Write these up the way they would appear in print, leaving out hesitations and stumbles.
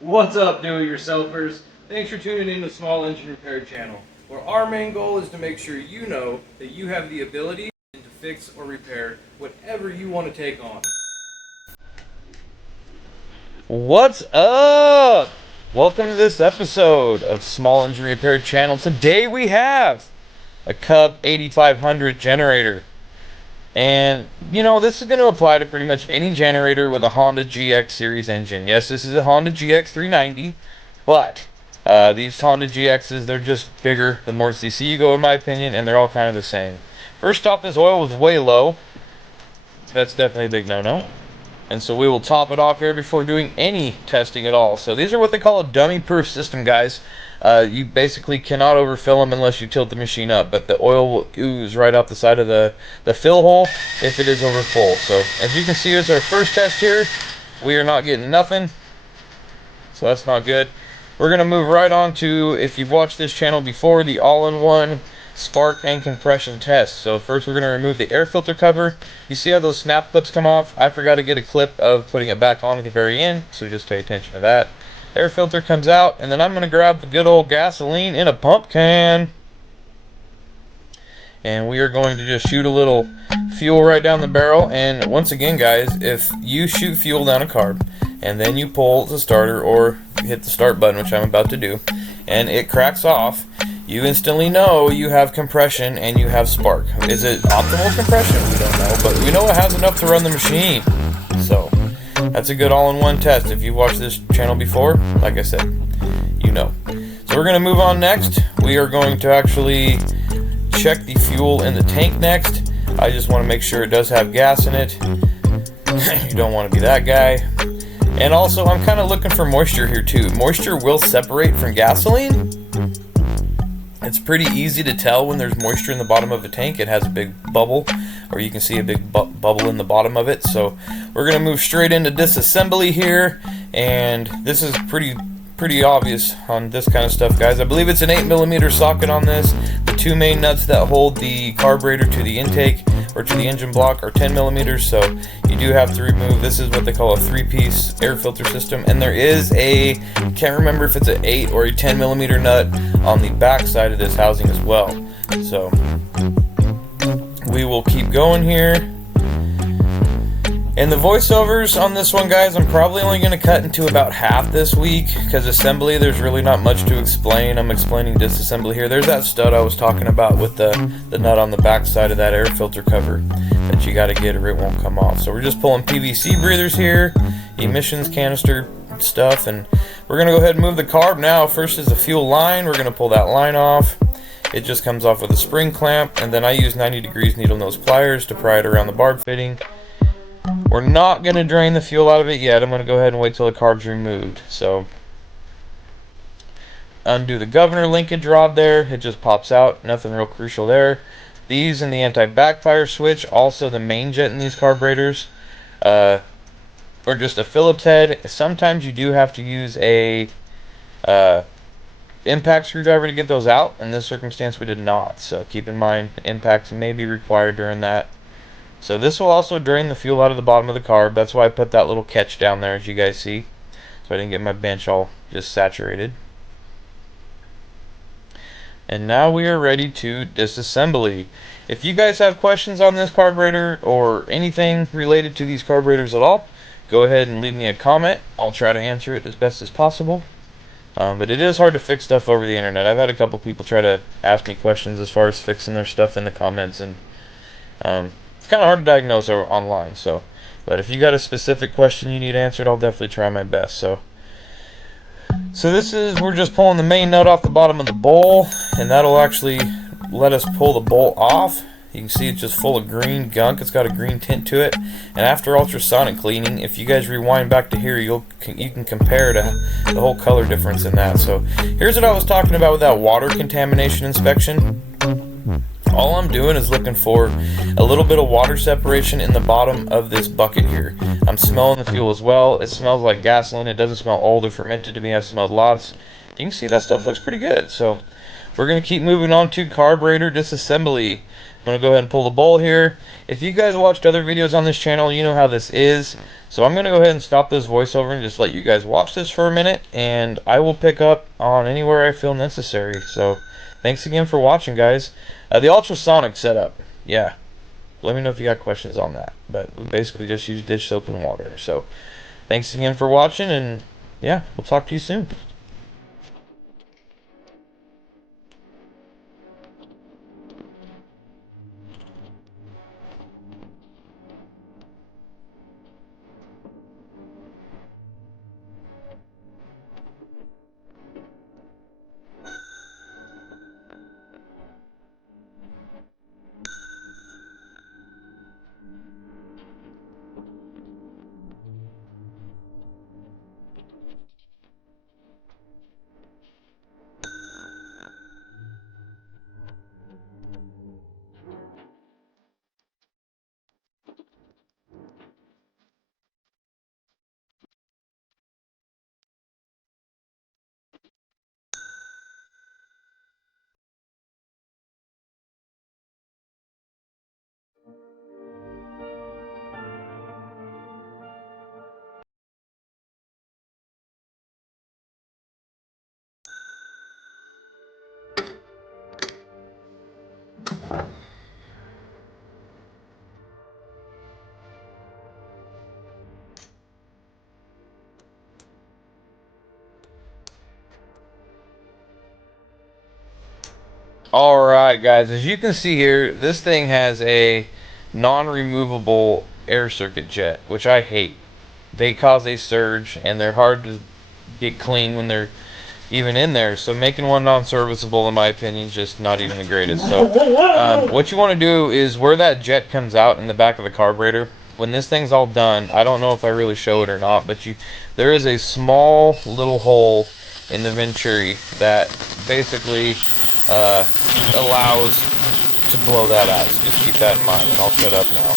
What's up, do-it-yourselfers? Thanks for tuning in to Small Engine Repair Channel, where our main goal is to make sure you know that you have the ability to fix or repair whatever you want to take on. What's up? Welcome to this episode of Small Engine Repair Channel. Today we have a Cub 8500 generator. And, you know, this is going to apply to pretty much any generator with a Honda GX series engine. Yes, this is a Honda GX 390, but these Honda GXs, they're just bigger the more CC you go, in my opinion, and they're all kind of the same. First off, this oil was way low. That's definitely a big no-no. And so we will top it off here before doing any testing at all. So these are what they call a dummy-proof system, guys. You basically cannot overfill them unless you tilt the machine up, but the oil will ooze right off the side of the fill hole if it is over full. So as you can see, it's our first test here. We are not getting nothing, so that's not good. We're going to move right on to, if you've watched this channel before, the all-in-one spark and compression test. So first we're going to remove the air filter cover. You see how those snap clips come off? I forgot to get a clip of putting it back on at the very end, so just pay attention to that. Air filter comes out, and then I'm going to grab the good old gasoline in a pump can, and we are going to just shoot a little fuel right down the barrel. And once again, guys, if you shoot fuel down a carb and then you pull the starter or hit the start button, which I'm about to do, and it cracks off, you instantly know you have compression and you have spark. Is it optimal compression? We don't know, but we know it has enough to run the machine. So that's a good all-in-one test. If you've watched this channel before, like I said, you know. So we're going to move on next. We are going to actually check the fuel in the tank next. I just want to make sure it does have gas in it. You don't want to be that guy. And also, I'm kind of looking for moisture here too. Moisture will separate from gasoline. It's pretty easy to tell when there's moisture in the bottom of a tank. It has a big bubble, or you can see a big bubble in the bottom of it. So we're going to move straight into disassembly here, and this is pretty obvious on this kind of stuff, guys. I believe it's an 8mm socket on this. The two main nuts that hold the carburetor to the intake or to the engine block are 10mm, so you do have to remove. This is what they call a 3-piece air filter system, and there is a, can't remember if it's an 8 or a 10mm nut on the back side of this housing as well. So we will keep going here. And the voiceovers on this one, guys, I'm probably only going to cut into about half this week, because assembly, there's really not much to explain. I'm explaining disassembly here. There's that stud I was talking about with the nut on the back side of that air filter cover that you got to get or it won't come off. So we're just pulling PVC breathers here, emissions canister stuff, and we're going to go ahead and move the carb now. First is the fuel line. We're going to pull that line off. It just comes off with a spring clamp, and then I use 90 degrees needle nose pliers to pry it around the barb fitting. We're not going to drain the fuel out of it yet. I'm going to go ahead and wait till the carb's removed. So, undo the governor linkage rod there. It just pops out. Nothing real crucial there. These and the anti-backfire switch, also the main jet in these carburetors, or just a Phillips head. Sometimes you do have to use a impact screwdriver to get those out. In this circumstance, we did not. So keep in mind, impacts may be required during that. So this will also drain the fuel out of the bottom of the carb. That's why I put that little catch down there, as you guys see, so I didn't get my bench all just saturated. And now we are ready to disassembly. If you guys have questions on this carburetor or anything related to these carburetors at all, go ahead and leave me a comment. I'll try to answer it as best as possible. But it is hard to fix stuff over the internet. I've had a couple people try to ask me questions as far as fixing their stuff in the comments, and it's kind of hard to diagnose online. So, but if you got a specific question you need answered, I'll definitely try my best. So this is, we're just pulling the main nut off the bottom of the bowl, and that'll actually let us pull the bowl off. You can see it's just full of green gunk. It's got a green tint to it. And after ultrasonic cleaning, if you guys rewind back to here, you can compare to the whole color difference in that. So here's what I was talking about with that water contamination inspection. All I'm doing is looking for a little bit of water separation in the bottom of this bucket here. I'm smelling the fuel as well. It smells like gasoline. It doesn't smell old or fermented to me. I've smelled lots. You can see that stuff looks pretty good. So we're going to keep moving on to carburetor disassembly. I'm going to go ahead and pull the bowl here. If you guys watched other videos on this channel, you know how this is. So I'm going to go ahead and stop this voiceover and just let you guys watch this for a minute, and I will pick up on anywhere I feel necessary. So thanks again for watching, guys. The ultrasonic setup, yeah, let me know if you got questions on that. But we basically just use dish soap and water. So thanks again for watching, and yeah, we'll talk to you soon. Alright guys, as you can see here, this thing has a non-removable air circuit jet, which I hate. They cause a surge and they're hard to get clean when they're even in there, so making one non-serviceable in my opinion is just not even the greatest. So what you want to do is where that jet comes out in the back of the carburetor, when this thing's all done, I don't know if I really show it or not, but there is a small little hole in the venturi that basically allows to blow that out, so just keep that in mind, and I'll shut up now.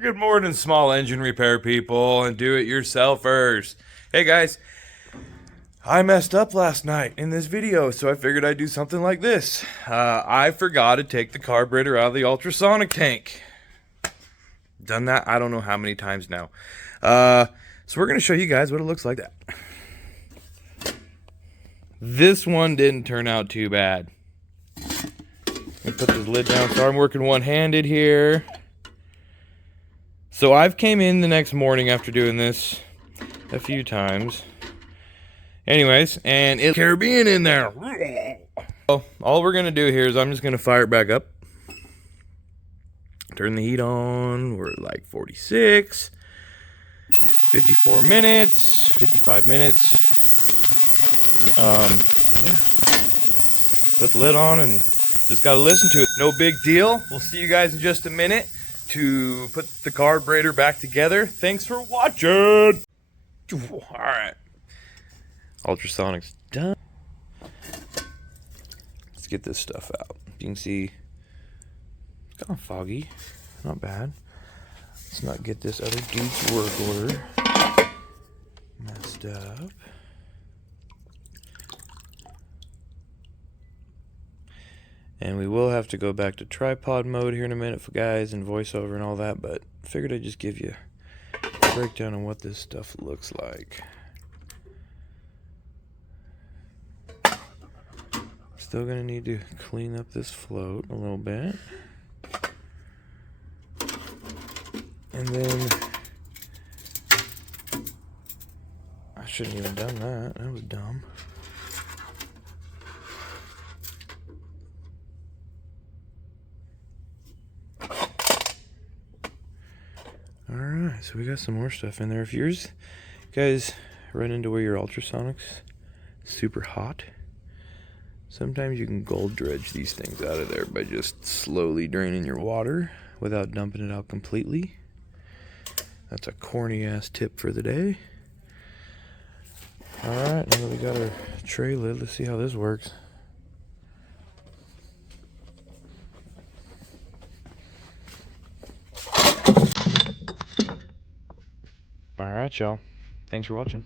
Good morning, small engine repair people and do-it-yourselfers. Hey guys, I messed up last night in this video, so I figured I'd do something like this. I forgot to take the carburetor out of the ultrasonic tank. Done that I don't know how many times now. So we're going to show you guys what it looks like that. This one didn't turn out too bad. Let me put this lid down. So I'm working one-handed here. So I've came in the next morning after doing this a few times. Anyways, and it's Caribbean in there. So all we're going to do here is I'm just going to fire it back up. Turn the heat on. We're at like 46. 54 minutes. 55 minutes. Yeah. Put the lid on and just got to listen to it. No big deal. We'll see you guys in just a minute to put the carburetor back together. Thanks for watching. Alright. Ultrasonic's done. Let's get this stuff out. You can see it's kind of foggy. Not bad. Let's not get this other dude's work order messed up. And we will have to go back to tripod mode here in a minute for guys and voiceover and all that, but figured I'd just give you a breakdown on what this stuff looks like. Still gonna need to clean up this float a little bit. And then I shouldn't even done that. That was dumb. Alright, so we got some more stuff in there. If yours, guys, run into where your ultrasonics super hot, sometimes you can gold dredge these things out of there by just slowly draining your water without dumping it out completely. That's a corny ass tip for the day. Alright, now that we got our tray lid, let's see how this works. Alright, y'all. Thanks for watching.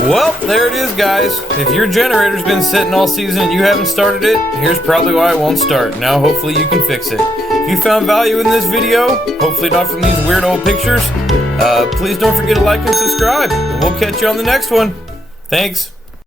Well, there it is, guys. If your generator's been sitting all season and you haven't started it, here's probably why it won't start. Now, hopefully you can fix it. If you found value in this video, hopefully not from these weird old pictures, please don't forget to like and subscribe. We'll catch you on the next one. Thanks.